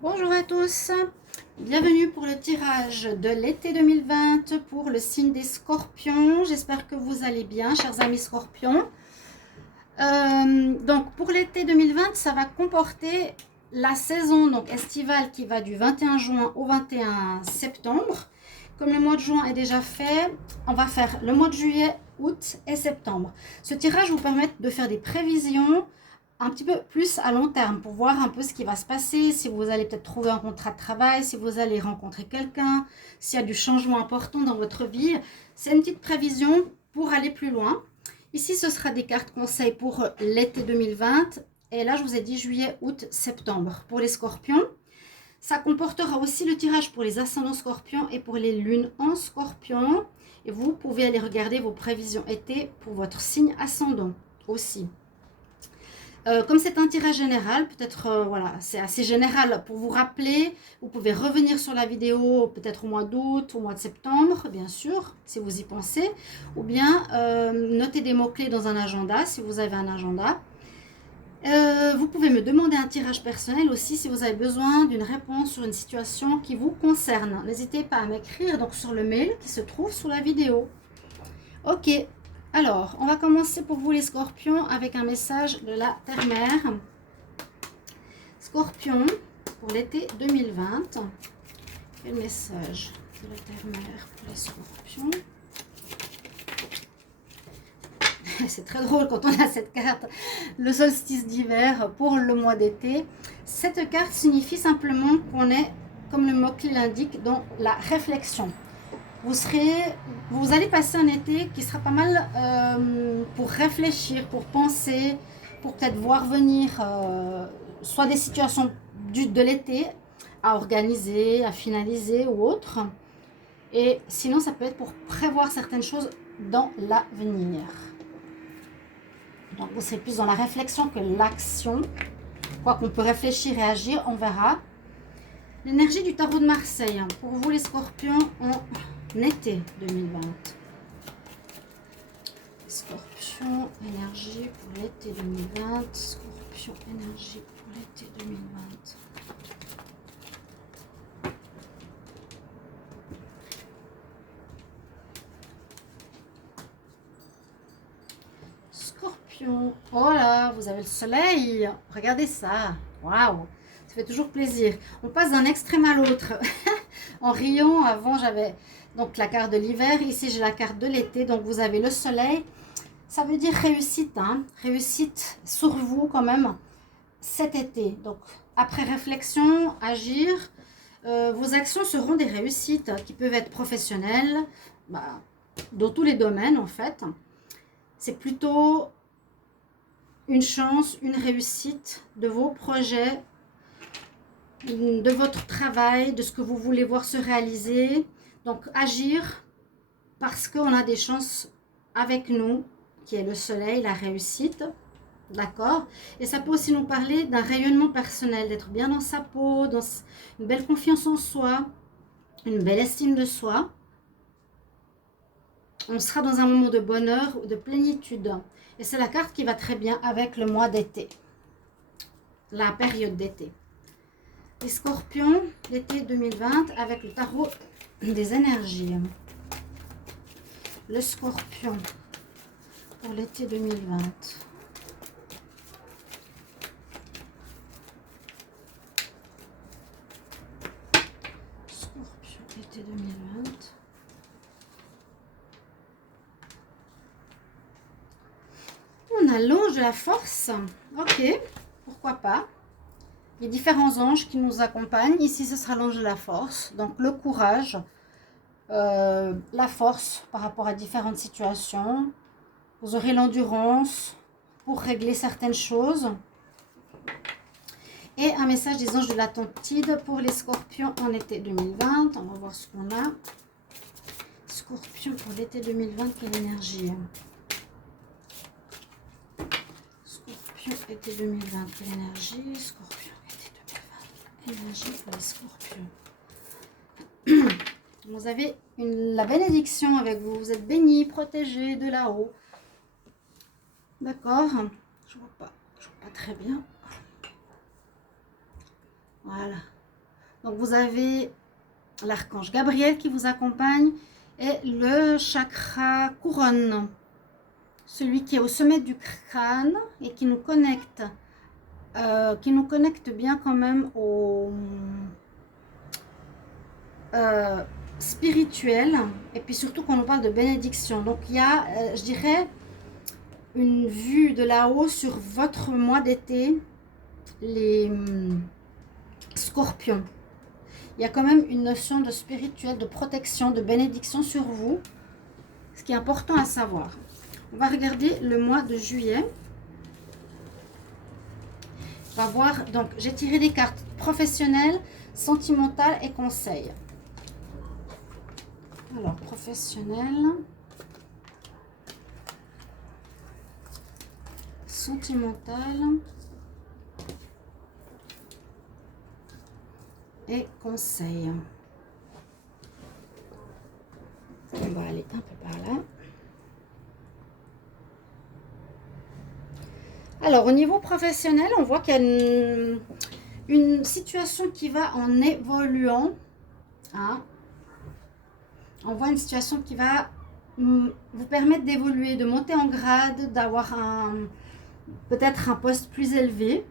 Bonjour à tous, bienvenue pour le tirage de l'été 2020 pour le signe des scorpions. J'espère que vous allez bien, chers amis scorpions. Donc pour l'été 2020, ça va comporter la saison donc estivale qui va du 21 juin au 21 septembre. Comme le mois de juin est déjà fait, on va faire le mois de juillet, août et septembre. Ce tirage vous permet de faire des prévisions un petit peu plus à long terme pour voir un peu ce qui va se passer, si vous allez peut-être trouver un contrat de travail, si vous allez rencontrer quelqu'un, s'il y a du changement important dans votre vie. C'est une petite prévision pour aller plus loin. Ici, ce sera des cartes conseils pour l'été 2020. Et là, je vous ai dit juillet, août, septembre. Pour les scorpions, ça comportera aussi le tirage pour les ascendants scorpions et pour les lunes en scorpion. Et vous pouvez aller regarder vos prévisions été pour votre signe ascendant aussi. Comme c'est un tirage général, peut-être voilà, c'est assez général pour vous rappeler. Vous pouvez revenir sur la vidéo peut-être au mois d'août, au mois de septembre, bien sûr, si vous y pensez. Ou bien noter des mots-clés dans un agenda, si vous avez un agenda. Vous pouvez me demander un tirage personnel aussi si vous avez besoin d'une réponse sur une situation qui vous concerne. N'hésitez pas à m'écrire donc sur le mail qui se trouve sous la vidéo. Ok, alors on va commencer pour vous les scorpions avec un message de la Terre-Mère. Scorpion pour l'été 2020. Quel message de la Terre-Mère pour les scorpions? C'est très drôle quand on a cette carte, le solstice d'hiver pour le mois d'été. Cette carte signifie simplement qu'on est, comme le mot-clé l'indique, dans la réflexion. Vous allez passer un été qui sera pas mal pour réfléchir, pour penser, pour peut-être voir venir soit des situations de l'été à organiser, à finaliser ou autre. Et sinon, ça peut être pour prévoir certaines choses dans l'avenir. Donc, c'est plus dans la réflexion que l'action. Quoi qu'on peut réfléchir et agir, on verra. L'énergie du tarot de Marseille, pour vous les scorpions, en été 2020. Scorpion, énergie pour l'été 2020. Scorpion, énergie pour l'été 2020. Scorpion, oh là, vous avez le soleil. Regardez ça. Waouh, ça fait toujours plaisir. On passe d'un extrême à l'autre. En riant, avant j'avais donc la carte de l'hiver. Ici j'ai la carte de l'été. Donc vous avez le soleil. Ça veut dire réussite, hein, réussite sur vous quand même cet été. Donc après réflexion, agir, vos actions seront des réussites qui peuvent être professionnelles, dans tous les domaines en fait. C'est plutôt une chance, une réussite de vos projets, de votre travail, de ce que vous voulez voir se réaliser. Donc agir parce qu'on a des chances avec nous, qui est le soleil, la réussite. D'accord? Et ça peut aussi nous parler d'un rayonnement personnel, d'être bien dans sa peau, dans une belle confiance en soi, une belle estime de soi. On sera dans un moment de bonheur, de plénitude. Et c'est la carte qui va très bien avec le mois d'été, la période d'été. Les scorpions, l'été 2020, avec le tarot des énergies. Le scorpion pour l'été 2020. Scorpion, été 2020. On a l'ange de la force. Ok, pourquoi pas. Il y a différents anges qui nous accompagnent. Ici, ce sera l'ange de la force. Donc, le courage, la force par rapport à différentes situations. Vous aurez l'endurance pour régler certaines choses. Et un message des anges de l'Atlantide pour les scorpions en été 2020. On va voir ce qu'on a. Scorpion pour l'été 2020, quelle énergie? Scorpion, été 2020, quelle énergie? Scorpion, été 2020, énergie pour les scorpions. Vous avez la bénédiction avec vous. Vous êtes bénis, protégés de là-haut. D'accord? Je vois pas très bien. Voilà. Donc vous avez l'archange Gabriel qui vous accompagne et le chakra couronne, celui qui est au sommet du crâne et qui nous connecte bien quand même au spirituel, et puis surtout quand on parle de bénédiction. Donc il y a, je dirais, une vue de là-haut sur votre mois d'été, les scorpions. Il y a quand même une notion de spirituel, de protection, de bénédiction sur vous, ce qui est important à savoir. On va regarder le mois de juillet. On va voir, donc j'ai tiré des cartes professionnelles, sentimentales et conseils. Alors, professionnel, sentimental et conseil. On va aller un peu par là. Alors, au niveau professionnel, on voit qu'il y a une situation qui va en évoluant. Hein. On voit une situation qui va vous permettre d'évoluer, de monter en grade, d'avoir peut-être un poste plus élevé.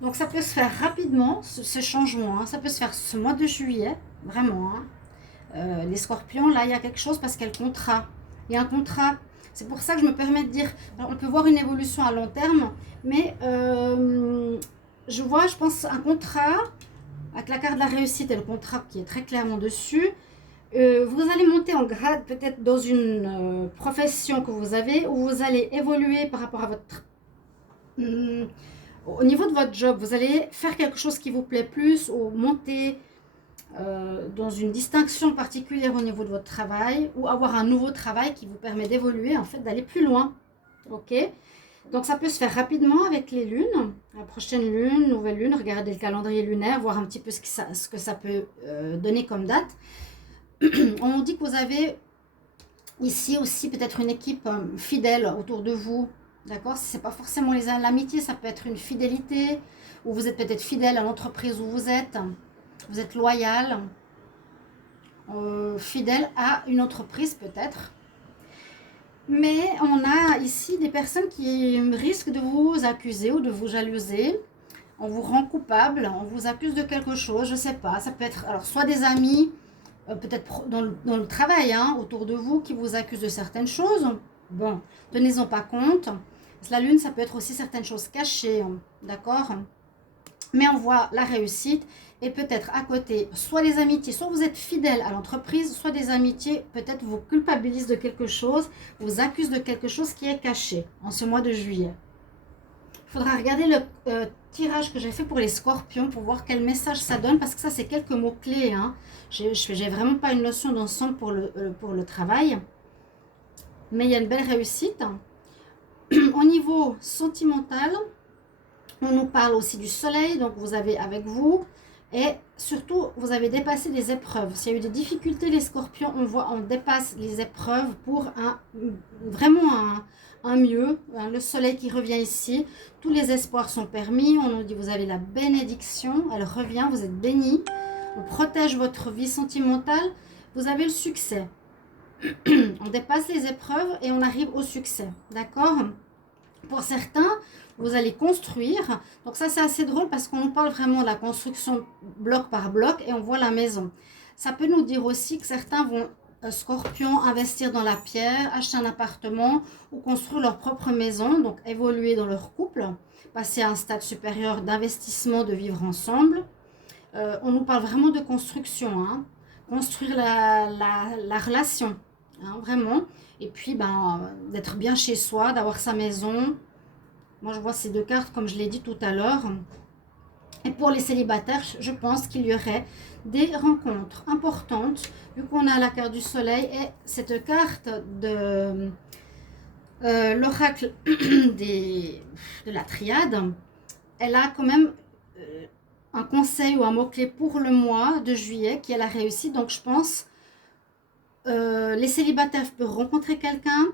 Donc, ça peut se faire rapidement, ce changement. Hein. Ça peut se faire ce mois de juillet, vraiment. Hein. Les scorpions, là, il y a quelque chose parce qu'il y a le contrat. Il y a un contrat. C'est pour ça que je me permets de dire, on peut voir une évolution à long terme, mais je vois, je pense, un contrat, avec la carte de la réussite et le contrat qui est très clairement dessus. Vous allez monter en grade peut-être dans une profession que vous avez, où vous allez évoluer par rapport à votre... au niveau de votre job, vous allez faire quelque chose qui vous plaît plus, ou monter dans une distinction particulière au niveau de votre travail, ou avoir un nouveau travail qui vous permet d'évoluer, en fait, d'aller plus loin. Ok, donc ça peut se faire rapidement avec les lunes, la prochaine lune, nouvelle lune, regardez le calendrier lunaire, voir un petit peu ce que ça peut donner comme date. On dit que vous avez ici aussi peut-être une équipe fidèle autour de vous, d'accord? Si ce n'est pas forcément l'amitié, ça peut être une fidélité, ou vous êtes peut-être fidèle à l'entreprise où vous êtes loyal, fidèle à une entreprise peut-être. Mais on a ici des personnes qui risquent de vous accuser ou de vous jalouser. On vous rend coupable, on vous accuse de quelque chose, je ne sais pas. Ça peut être alors soit des amis, peut-être dans le travail, hein, autour de vous, qui vous accusent de certaines choses. Bon, tenez-en pas compte. La lune, ça peut être aussi certaines choses cachées, hein, d'accord? Mais on voit la réussite et peut-être à côté, soit les amitiés, soit vous êtes fidèle à l'entreprise, soit des amitiés peut-être vous culpabilisent de quelque chose, vous accusent de quelque chose qui est caché en ce mois de juillet. Il faudra regarder le tirage que j'ai fait pour les scorpions pour voir quel message ça donne, parce que ça c'est quelques mots-clés. Hein. J'ai vraiment pas une notion d'ensemble pour le travail. Mais il y a une belle réussite. Au niveau sentimental, on nous parle aussi du soleil, donc vous avez avec vous, et surtout vous avez dépassé les épreuves. S'il y a eu des difficultés, les scorpions, on dépasse les épreuves pour vraiment un mieux. Le soleil qui revient ici, tous les espoirs sont permis. On nous dit vous avez la bénédiction, elle revient, vous êtes bénis. On protège votre vie sentimentale, vous avez le succès. On dépasse les épreuves et on arrive au succès, d'accord? Pour certains, vous allez construire. Donc ça, c'est assez drôle parce qu'on nous parle vraiment de la construction bloc par bloc et on voit la maison. Ça peut nous dire aussi que certains vont, scorpions, investir dans la pierre, acheter un appartement ou construire leur propre maison, donc évoluer dans leur couple, passer à un stade supérieur d'investissement, de vivre ensemble. On nous parle vraiment de construction, hein. Construire la relation, hein, vraiment. Et puis, d'être bien chez soi, d'avoir sa maison. Moi, je vois ces deux cartes, comme je l'ai dit tout à l'heure. Et pour les célibataires, je pense qu'il y aurait des rencontres importantes, vu qu'on a la carte du soleil et cette carte de l'oracle de la triade. Elle a quand même un conseil ou un mot-clé pour le mois de juillet qui est la réussite. Donc, je pense les célibataires peuvent rencontrer quelqu'un,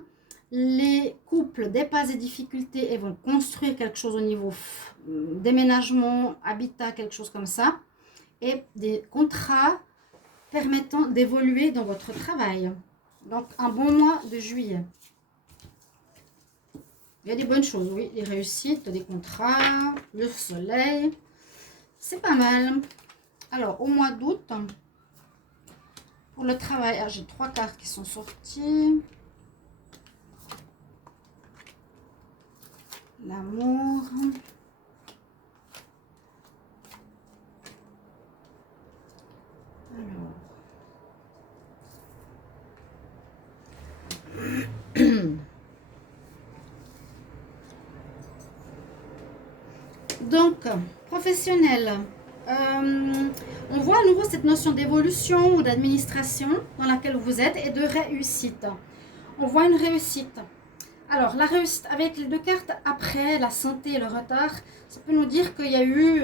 les couples dépassent des difficultés et vont construire quelque chose au niveau déménagement, habitat, quelque chose comme ça. et des contrats permettant d'évoluer dans votre travail. Donc, un bon mois de juillet. Il y a des bonnes choses, oui, des réussites, des contrats, le soleil. C'est pas mal. Alors, au mois d'août, pour le travail, j'ai 3 cartes qui sont sorties. L'amour. Donc, professionnel. On voit à nouveau cette notion d'évolution ou d'administration dans laquelle vous êtes et de réussite. On voit une réussite. Alors, la réussite avec les 2 cartes après, la santé et le retard, ça peut nous dire qu'il y a eu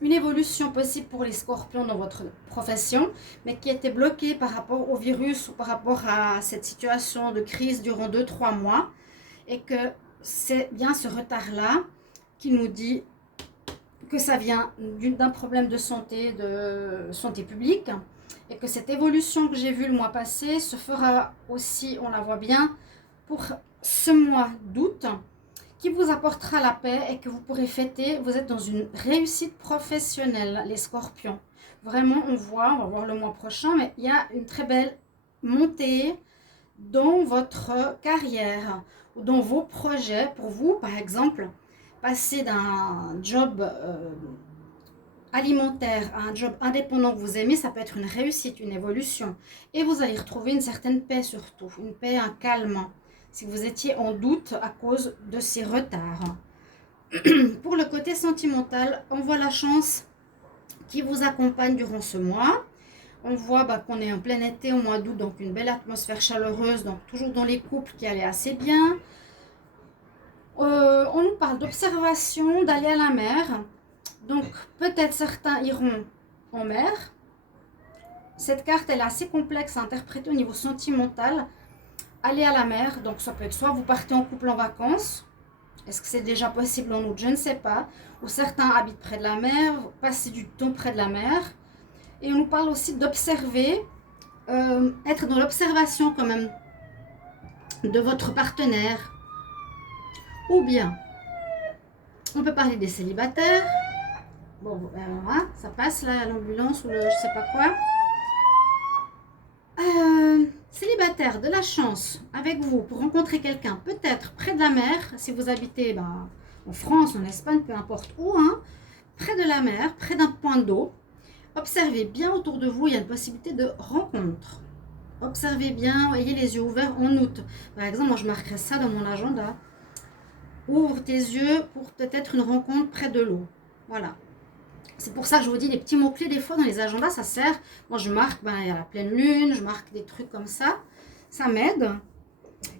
une évolution possible pour les scorpions dans votre profession, mais qui était bloquée par rapport au virus ou par rapport à cette situation de crise durant 2-3 mois. Et que c'est bien ce retard-là qui nous dit que ça vient d'un problème de santé publique. Et que cette évolution que j'ai vue le mois passé se fera aussi, on la voit bien, pour ce mois d'août, qui vous apportera la paix et que vous pourrez fêter. Vous êtes dans une réussite professionnelle, les scorpions. Vraiment, on va voir le mois prochain, mais il y a une très belle montée dans votre carrière ou dans vos projets. Pour vous, par exemple, passer d'un job alimentaire à un job indépendant que vous aimez, ça peut être une réussite, une évolution. Et vous allez retrouver une certaine paix surtout, une paix, un calme, si vous étiez en doute à cause de ces retards. Pour le côté sentimental, on voit la chance qui vous accompagne durant ce mois. On voit qu'on est en plein été au mois d'août, donc une belle atmosphère chaleureuse, donc toujours dans les couples qui allaient assez bien. On nous parle d'observation, d'aller à la mer. Donc, peut-être certains iront en mer. Cette carte, elle est assez complexe à interpréter au niveau sentimental. Aller à la mer, donc ça peut être soit vous partez en couple en vacances. Est-ce que c'est déjà possible en août? Je ne sais pas. Ou certains habitent près de la mer, passer du temps près de la mer. Et on nous parle aussi d'observer, être dans l'observation quand même de votre partenaire. Ou bien, on peut parler des célibataires. Bon, ça passe là, l'ambulance ou le je sais pas quoi. Célibataire, de la chance avec vous pour rencontrer quelqu'un, peut-être près de la mer, si vous habitez en France, en Espagne, peu importe où, hein, près de la mer, près d'un point d'eau. Observez bien autour de vous, il y a une possibilité de rencontre. Observez bien, ayez les yeux ouverts en août. Par exemple, moi je marquerai ça dans mon agenda. Ouvre tes yeux pour peut-être une rencontre près de l'eau. Voilà. C'est pour ça que je vous dis les petits mots-clés des fois dans les agendas, ça sert. Moi je marque, il y a la pleine lune, je marque des trucs comme ça. Ça m'aide.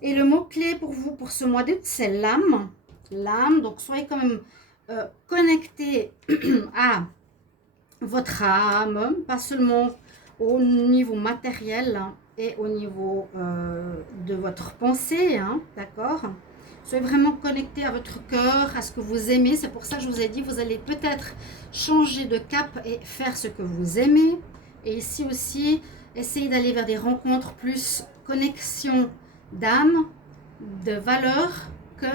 Et le mot-clé pour vous, pour ce mois d'août, c'est l'âme. L'âme, donc soyez quand même connectés à votre âme, pas seulement au niveau matériel et au niveau de votre pensée, hein, d'accord? Soyez vraiment connecté à votre cœur, à ce que vous aimez. C'est pour ça que je vous ai dit, vous allez peut-être changer de cap et faire ce que vous aimez. Et ici aussi, essayez d'aller vers des rencontres plus connexion d'âme, de valeur que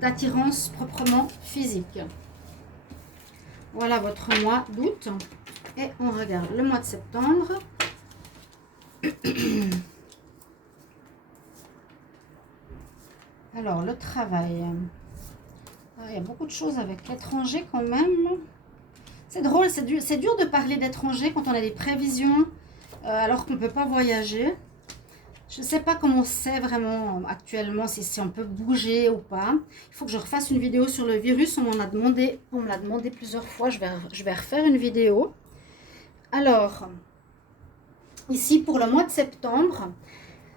d'attirance proprement physique. Voilà votre mois d'août. Et on regarde le mois de septembre. Alors, le travail. Il y a beaucoup de choses avec l'étranger quand même. C'est drôle, c'est dur de parler d'étranger quand on a des prévisions alors qu'on ne peut pas voyager. Je ne sais pas comment c'est vraiment actuellement, si on peut bouger ou pas. Il faut que je refasse une vidéo sur le virus. On me l'a demandé plusieurs fois. Je vais refaire une vidéo. Alors, ici pour le mois de septembre,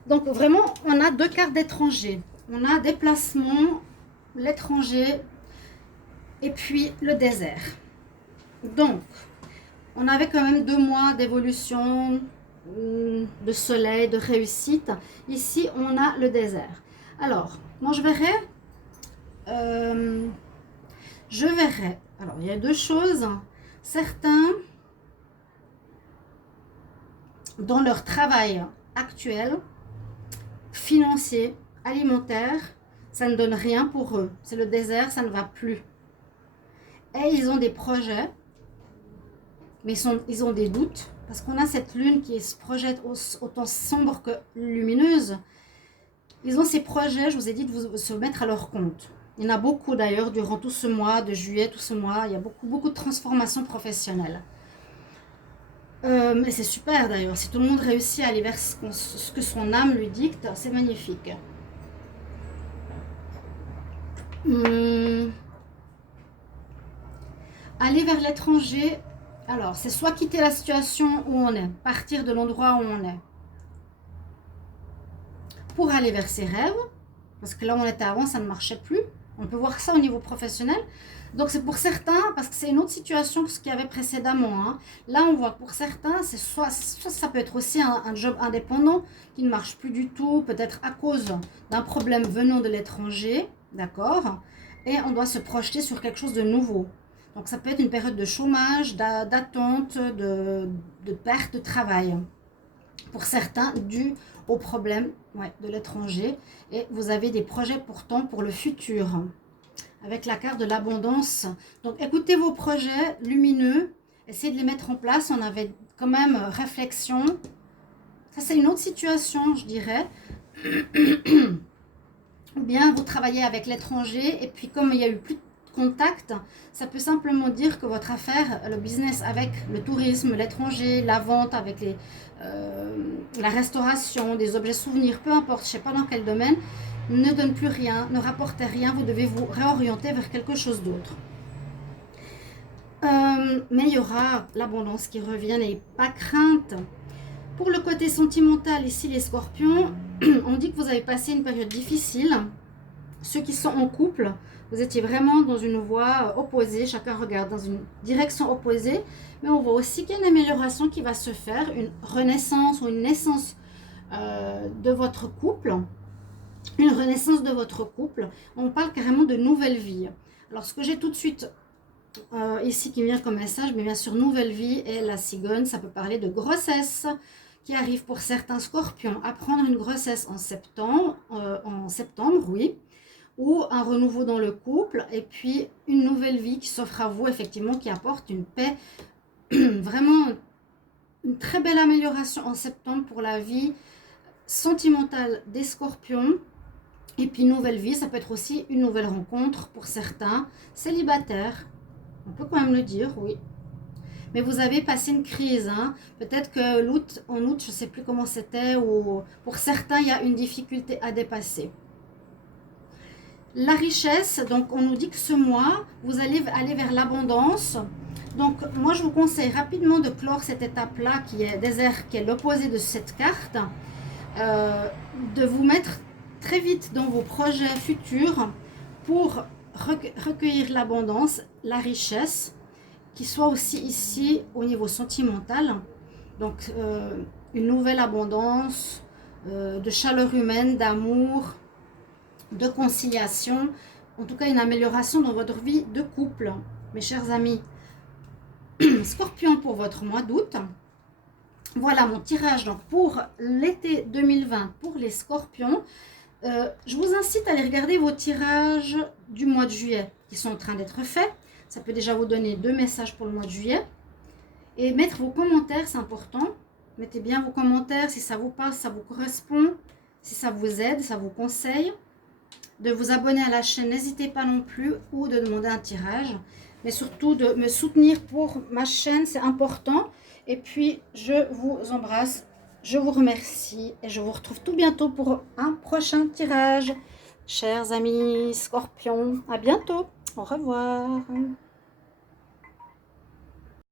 donc vraiment, on a 2 cartes d'étranger. On a déplacement, l'étranger et puis le désert. Donc, on avait quand même 2 mois d'évolution, de soleil, de réussite. Ici, on a le désert. Alors, moi, je verrais. Alors, il y a 2 choses. Certains dans leur travail actuel, financier, alimentaire, ça ne donne rien pour eux. C'est le désert, ça ne va plus. Et ils ont des projets, mais ils ont des doutes, parce qu'on a cette lune qui se projette autant sombre que lumineuse. Ils ont ces projets, je vous ai dit, de se mettre à leur compte. Il y en a beaucoup d'ailleurs durant tout ce mois de juillet, tout ce mois, il y a beaucoup de transformations professionnelles. Et c'est super d'ailleurs, si tout le monde réussit à aller vers ce que son âme lui dicte, c'est magnifique. Aller vers l'étranger, alors c'est soit quitter la situation où on est, partir de l'endroit où on est, pour aller vers ses rêves, parce que là où on était avant, ça ne marchait plus. On peut voir ça au niveau professionnel. Donc c'est pour certains, parce que c'est une autre situation que ce qu'il y avait précédemment. Hein. Là, on voit que pour certains, c'est soit ça peut être aussi un job indépendant qui ne marche plus du tout, peut-être à cause d'un problème venant de l'étranger, d'accord. Et on doit se projeter sur quelque chose de nouveau. Donc ça peut être une période de chômage, d'attente, de perte de travail. Pour certains, dû au problème de l'étranger. Et vous avez des projets pourtant pour le futur. Avec la carte de l'abondance. Donc écoutez vos projets lumineux. Essayez de les mettre en place. On avait quand même réflexion. Ça c'est une autre situation, je dirais. Ou bien vous travaillez avec l'étranger. Et puis comme il n'y a eu plus de contact, ça peut simplement dire que votre affaire, le business avec le tourisme, l'étranger, la vente avec la restauration, des objets souvenirs, peu importe, je ne sais pas dans quel domaine, ne donne plus rien, ne rapporte rien, vous devez vous réorienter vers quelque chose d'autre. Mais il y aura l'abondance qui revient, n'ayez pas crainte. Pour le côté sentimental, ici les scorpions, on dit que vous avez passé une période difficile. Ceux qui sont en couple, vous étiez vraiment dans une voie opposée, chacun regarde dans une direction opposée, mais on voit aussi qu'il y a une amélioration qui va se faire, une renaissance ou une naissance de votre couple, une renaissance de votre couple. On parle carrément de nouvelle vie. Alors ce que j'ai tout de suite ici qui vient comme message, mais bien sûr nouvelle vie et la cigogne, ça peut parler de grossesse qui arrive pour certains scorpions, apprendre une grossesse en septembre, oui, ou un renouveau dans le couple, et puis une nouvelle vie qui s'offre à vous, effectivement, qui apporte une paix, vraiment une très belle amélioration en septembre pour la vie sentimentale des scorpions. Et puis nouvelle vie, ça peut être aussi une nouvelle rencontre pour certains célibataires, on peut quand même le dire, oui. Mais vous avez passé une crise, hein. Peut-être que en août, je ne sais plus comment c'était, ou pour certains, il y a une difficulté à dépasser. La richesse, donc on nous dit que ce mois, vous allez aller vers l'abondance. Donc moi, je vous conseille rapidement de clore cette étape-là, qui est désert, qui est l'opposé de cette carte, de vous mettre très vite dans vos projets futurs pour recueillir l'abondance, la richesse, qui soit aussi ici au niveau sentimental. Donc une nouvelle abondance de chaleur humaine, d'amour, de conciliation, en tout cas une amélioration dans votre vie de couple, mes chers amis. Scorpion pour votre mois d'août. Voilà mon tirage donc pour l'été 2020 pour les scorpions. Je vous incite à aller regarder vos tirages du mois de juillet qui sont en train d'être faits. Ça peut déjà vous donner 2 messages pour le mois de juillet. Et mettre vos commentaires, c'est important. Mettez bien vos commentaires si ça vous parle, si ça vous correspond, si ça vous aide, ça vous conseille. De vous abonner à la chaîne, n'hésitez pas non plus, ou de demander un tirage. Mais surtout de me soutenir pour ma chaîne, c'est important. Et puis, je vous embrasse, je vous remercie et je vous retrouve tout bientôt pour un prochain tirage. Chers amis scorpions, à bientôt. Au revoir.